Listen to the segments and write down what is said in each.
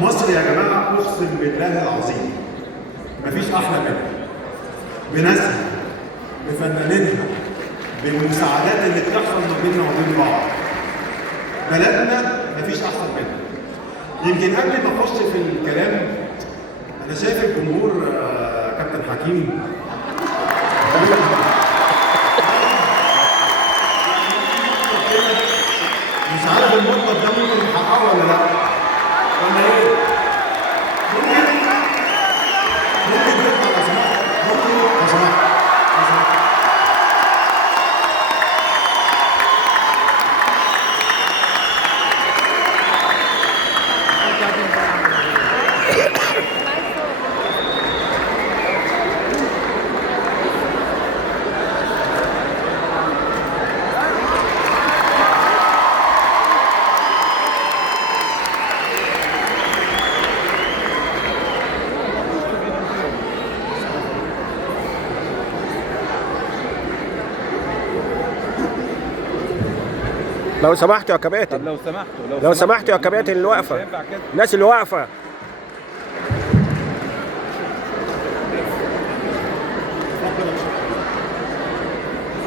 مصر يا جماعه اقسم بالله العظيم مفيش احلى منها، بناسها، بفنانينها، بالمساعدات اللي بتحصل ما بيننا وبين بعض. بلدنا مفيش احسن منها. يمكن قبل ما اخش في الكلام انا شايف الجمهور كابتن حكيم مش عارف المطلب ده ممكن يحققه ولا لا ولا ايه؟ ممكن تطلع لو سمحت، ممكن لو سمحت. لو سمحتوا يا كباتن، طب لو سمحتوا يا كباتن اللي واقفه، الناس اللي واقفه.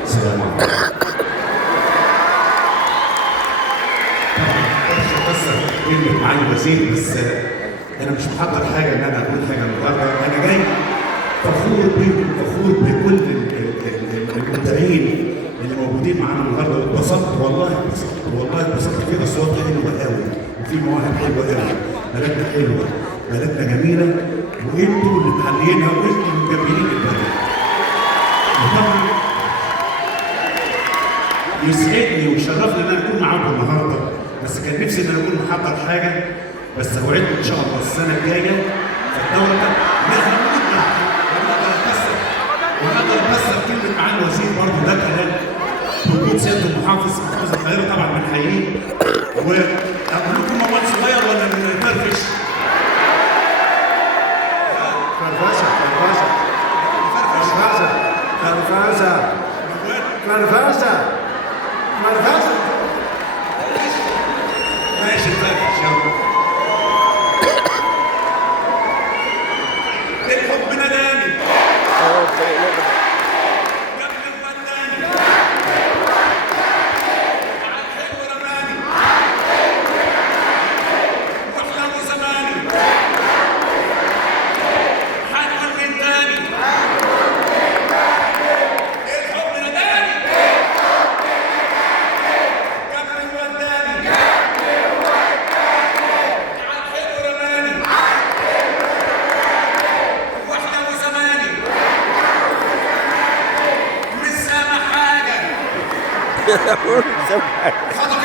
السلام عليكم. كلمة معالي الوزير، بس أنا مش محضر حاجة إن أنا أقول حاجة النهارده، أنا جاي فخور بيكم، فخور بكل المبدعين اللي موجودين معانا النهارده، واتبسطت والله، اتبسطت في أصوات حلوة قوي وفي مواهب حلوة قوي. بلدنا حلوة، بلدنا جميلة، وأنتوا اللي محليينها وأنتوا اللي مجملين البلد. وطبعا يسعدني ويشرفني ان انا اكون معاكم النهارده، بس كان نفسي ان انا اكون محضر حاجه، بس اوعدكم ان شاء الله السنه الجايه في الدوره ونقدر نكسر كلمه معالي الوزير برضه، ده كلام بوجود سياده المحافظ القاهره طبعا بنحييه. واقول لكم موال صغير ولا نفرفش؟ فرفشه فرفشه فرفشه فرفشه فرفشه فرفشه ماشي فرفش يلا. الحب نداني جنب وداني على الحلو رماني واحلى وزماني حنقول من تاني. الحب نداني جنب وداني على الحلو رماني واحلى وزماني مش سامع حاجه. خطف